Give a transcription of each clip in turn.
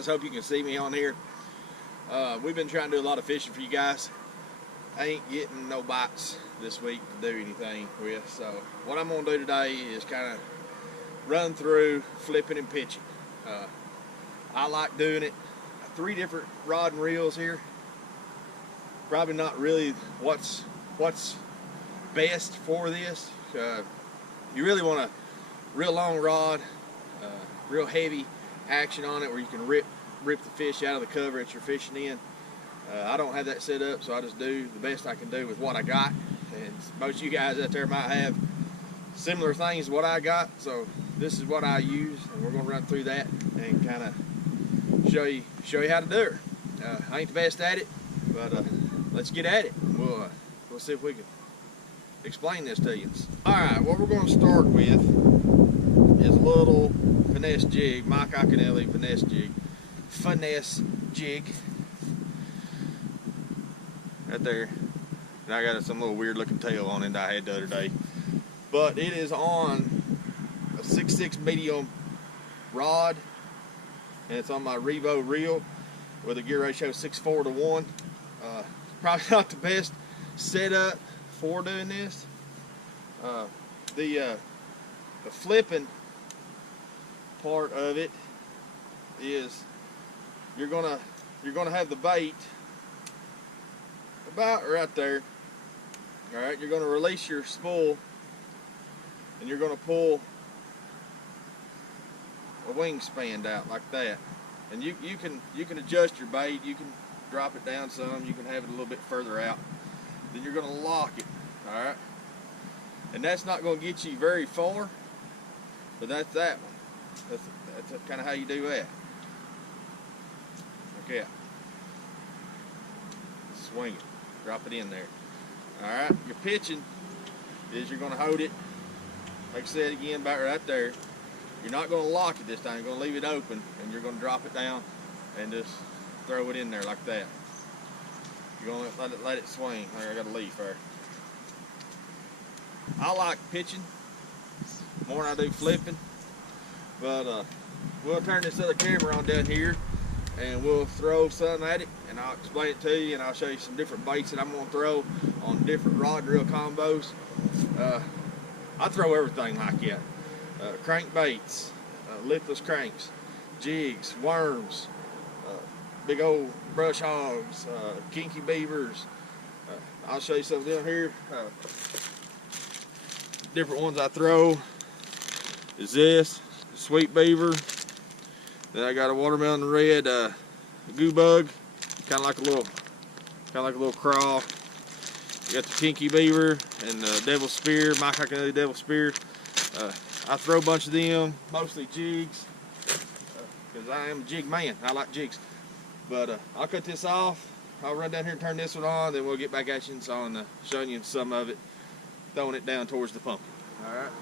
guys. Hope you can see me on here. We've been trying to do a lot of fishing for you guys. I ain't getting no bites this week to do anything with. So what I'm going to do today is kind of run through flipping and pitching. I like doing it. 3 different rod and reels here. Probably not really what's best for this. You really want a real long rod, real heavy action on it where you can rip the fish out of the cover that you're fishing in. I don't have that set up, so I just do the best I can do with what I got. And most of you guys out there might have similar things to what I got, so this is what I use, and we're going to run through that and kind of show you how to do it. I ain't the best at it, but let's get at it. We'll see if we can explain this to you. Alright, what we're going to start with is a little finesse jig, Mike Iaconelli finesse jig. Right there. And I got some little weird looking tail on it that I had the other day. But it is on a 6.6 medium rod, and it's on my Revo reel with a gear ratio 6.4 to 1. Probably not the best setup for doing this. The flipping part of it is you're gonna have the bait about right there. All right, you're gonna release your spool, and you're gonna pull a wingspan out like that. And you can adjust your bait. You can drop it down some. You can have it a little bit further out. Then you're gonna lock it. All right, and that's not gonna get you very far, but that's that one. That's kind of how you do that. Okay. Swing it. Drop it in there. Alright, your pitching is you're going to hold it, like I said again, about right there. You're not going to lock it this time. You're going to leave it open, and you're going to drop it down and just throw it in there like that. You're going to let it swing. I got a leaf there. I like pitching more than I do flipping, but we'll turn this other camera on down here and we'll throw something at it, and I'll explain it to you, and I'll show you some different baits that I'm going to throw on different rod and reel combos. I throw everything like that. Crankbaits, lipless cranks, jigs, worms, big old brush hogs, kinky beavers. I'll show you some down here. Different ones I throw is this sweet beaver. Then I got a watermelon red goo bug, kind of like a little craw. You got the kinky beaver and the devil spear, Mike Iaconelli devil spear. I throw a bunch of them, mostly jigs, because I am a jig man. I like jigs. But I'll cut this off. I'll run down here and turn this one on. Then we'll get back at you and showing you some of it, throwing it down towards the pumpkin. All right.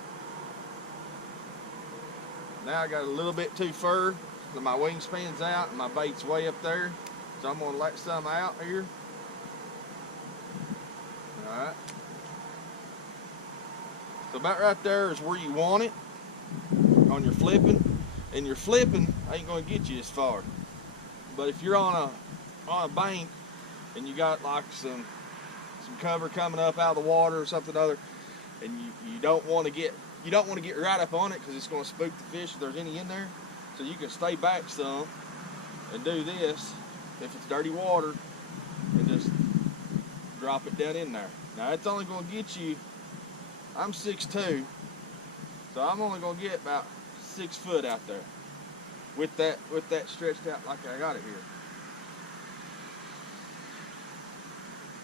Now I got a little bit too fur. So my wingspan's out and my bait's way up there, so I'm going to let some out here. Alright. So about right there is where you want it on your flipping, and your flipping ain't going to get you as far. But if you're on a bank and you got like some cover coming up out of the water or something other, and you don't want to get right up on it because it's going to spook the fish if there's any in there. So you can stay back some and do this if it's dirty water and just drop it down in there. Now it's only going to get you, I'm 6'2", so I'm only going to get about 6 foot out there with that stretched out like I got it here.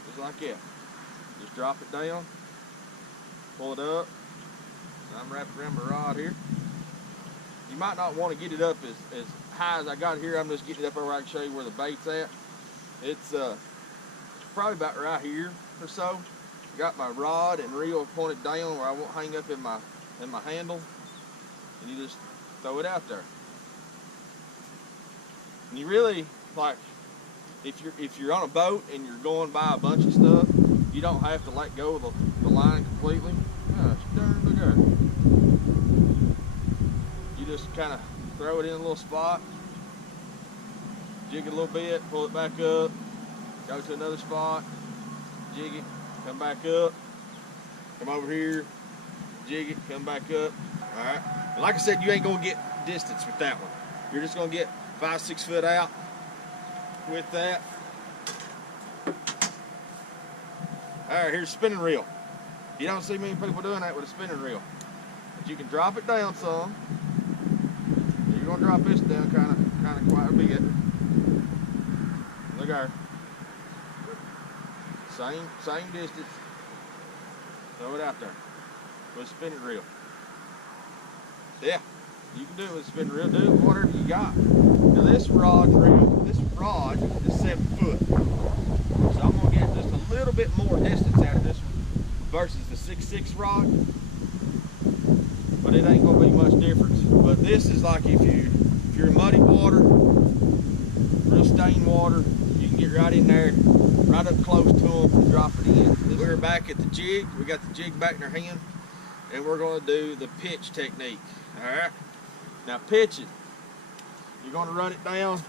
Just like that. Just drop it down, pull it up. I'm wrapped around my rod here. You might not want to get it up as high as I got here. I'm just getting it up over where I can show you where the bait's at. It's probably about right here or so. Got my rod and reel pointed down where I won't hang up in my handle, and you just throw it out there. And you really, like, if you're on a boat and you're going by a bunch of stuff, you don't have to let go of the line completely. Gosh darn, look at it. You just kind of throw it in a little spot, jig it a little bit, pull it back up, go to another spot, jig it, come back up, come over here, jig it, come back up. All right. And like I said, you ain't gonna get distance with that one. You're just gonna get 5-6 foot out with that. All right, here's a spinning reel. You don't see many people doing that with a spinning reel. But you can drop it down some. You're gonna drop this down kind of quite a bit. Look there. Same distance. Throw it out there with a spinning reel. Yeah, you can do it with a spinning reel. Do it with whatever you got. Now this rod is 7 foot. So I'm gonna get just a little bit more distance out of this one versus the 6.6 rod. But it ain't gonna be much difference. But this is like if you're in muddy water, real stained water, you can get right in there, right up close to them and drop it in. We're back at the jig. We got the jig back in our hand, and we're gonna do the pitch technique. All right. Now pitching, you're gonna run it down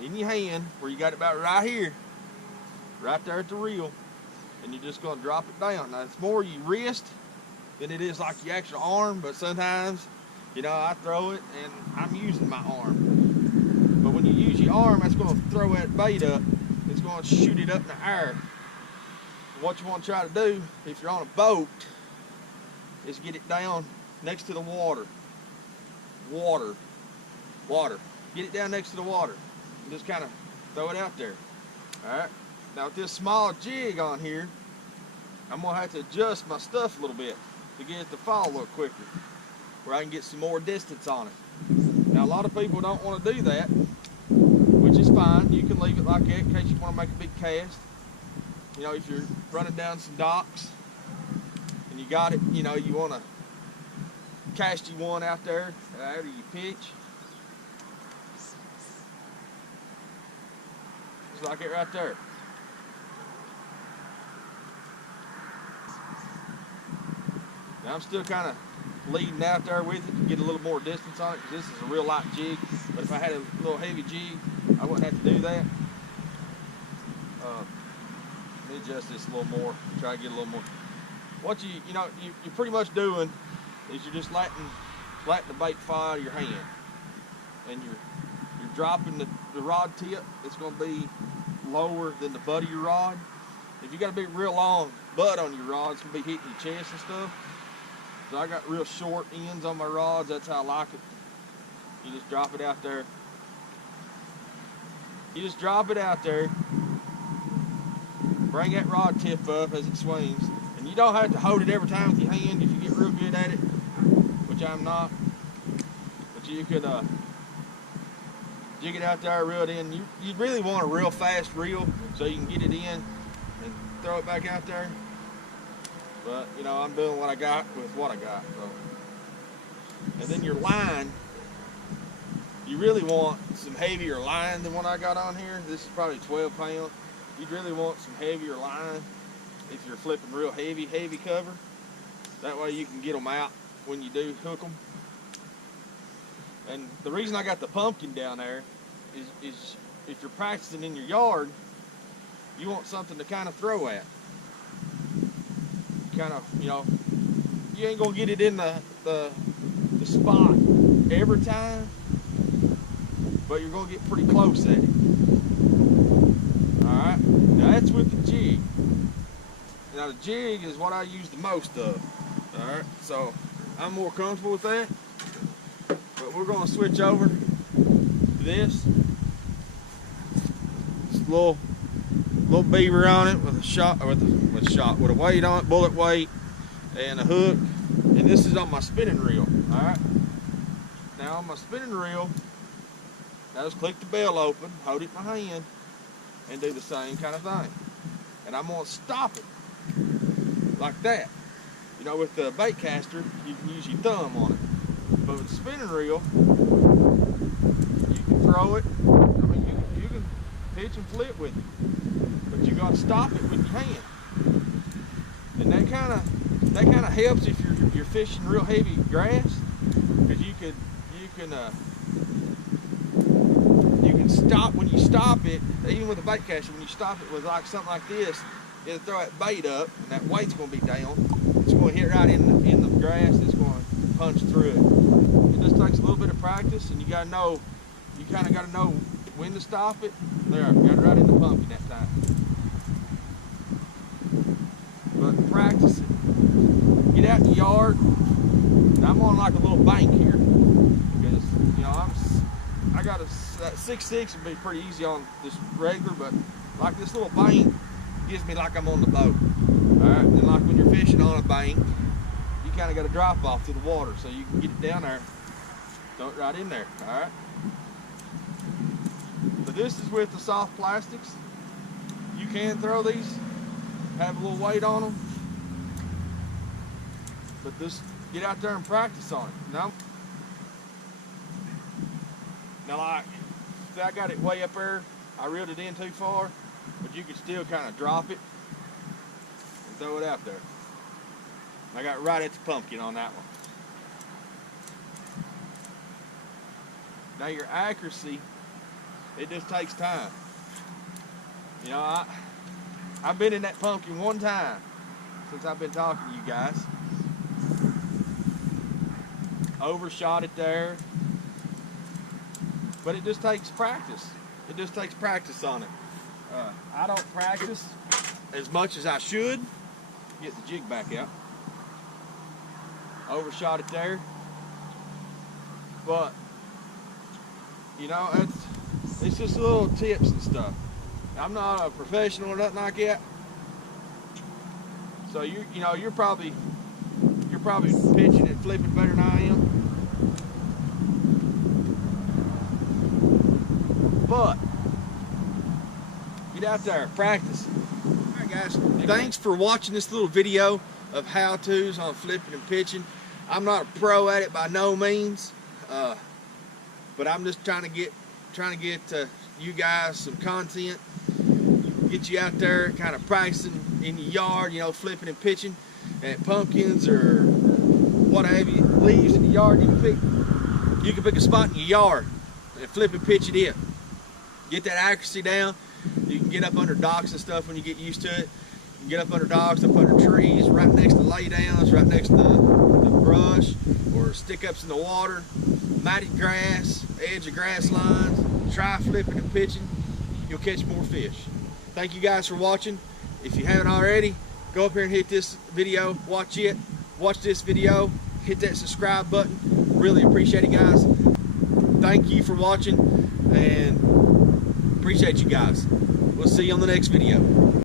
in your hand where you got it about right here, right there at the reel, and you're just gonna drop it down. Now it's more your wrist than it is like your actual arm, but sometimes, you know, I throw it and I'm using my arm. But when you use your arm, that's gonna throw that bait up. It's gonna shoot it up in the air. And what you wanna try to do, if you're on a boat, is get it down next to the water. Water. Get it down next to the water. And just kind of throw it out there. All right. Now with this small jig on here, I'm gonna have to adjust my stuff a little bit to get it to fall a little quicker, where I can get some more distance on it. Now a lot of people don't want to do that, which is fine. You can leave it like that in case you want to make a big cast. You know, if you're running down some docks and you got it, you know, you want to cast you one out there after you pitch. Just like it right there. Now I'm still kind of leading out there with it to get a little more distance on it, because this is a real light jig. But if I had a little heavy jig, I wouldn't have to do that. Let me adjust this a little more, try to get a little more. What you're pretty much doing is you're just letting the bait fly out of your hand, and you're dropping the rod tip. It's going to be lower than the butt of your rod. If you got a big, real long butt on your rod, it's going to be hitting your chest and stuff. So I got real short ends on my rods. That's how I like it. You just drop it out there. You just drop it out there. Bring that rod tip up as it swings. And you don't have to hold it every time with your hand if you get real good at it, which I'm not. But you could jig it out there, reel it in. You really want a real fast reel so you can get it in and throw it back out there. But, you know, I'm doing what I got with what I got. So. And then your line, you really want some heavier line than what I got on here. This is probably 12 pounds. You'd really want some heavier line if you're flipping real heavy cover. That way you can get them out when you do hook them. And the reason I got the pumpkin down there is if you're practicing in your yard, you want something to kind of throw at. Kind of, you know, you ain't gonna get it in the spot every time, but you're gonna get pretty close at it. All right, now that's with the jig. Now the jig is what I use the most of. All right, so I'm more comfortable with that. But we're gonna switch over to this. Just a little beaver on it with a weight on it, bullet weight, and a hook. And this is on my spinning reel. All right. Now on my spinning reel, I just click the bell open, hold it in my hand, and do the same kind of thing. And I'm gonna stop it like that. You know, with the Baitcaster, you can use your thumb on it. But with the spinning reel, you can throw it. I mean, you can pitch and flip with it. But you got to stop it with your hand, and that kind of helps if you're fishing real heavy grass, because you can can stop, when you stop it, even with a bait caster, when you stop it with like something like this, it'll throw that bait up, and that weight's going to be down. It's going to hit right in the grass, and it's going to punch through it. It just takes a little bit of practice, and you got to know, you kind of got to know when to stop it. There, got it right in the pumpkin that time. But practice it. Get out in the yard. And I'm on like a little bank here, because you know I got that 6'6" would be pretty easy on this regular, but like this little bank gives me like I'm on the boat. All right, and like when you're fishing on a bank, you kind of got to drop off to the water so you can get it down there, throw it right in there. All right. But this is with the soft plastics. You can throw these, have a little weight on them, but just get out there and practice on it. Now like, see, I got it way up there. I reeled it in too far, but you can still kind of drop it and throw it out there. I got right at the pumpkin on that one. Now your accuracy, it just takes time. You know, I've been in that pumpkin one time since I've been talking to you guys. Overshot it there, but it just takes practice. It just takes practice on it. I don't practice as much as I should. Get the jig back out. Overshot it there, but you know, it's just little tips and stuff. I'm not a professional or nothing like that, so you know you're probably pitching and flipping better than I am. But get out there, practice. All right, guys. Thanks for watching this little video of how-tos on flipping and pitching. I'm not a pro at it by no means, but I'm just trying to get you guys some content, get you out there, kind of practicing in your yard. You know, flipping and pitching at pumpkins or what have you, leaves in the yard. You can pick a spot in your yard and flip and pitch it in. Get that accuracy down. You can get up under docks and stuff when you get used to it. You can get up under docks, up under trees, right next to laydowns, right next to the brush, or stick-ups in the water, matted grass, edge of grass lines. Try flipping and pitching. You'll catch more fish. Thank you guys for watching. If you haven't already, go up here and hit this video, watch this video, hit that subscribe button. Really appreciate it, guys. Thank you for watching, and appreciate you guys. We'll see you on the next video.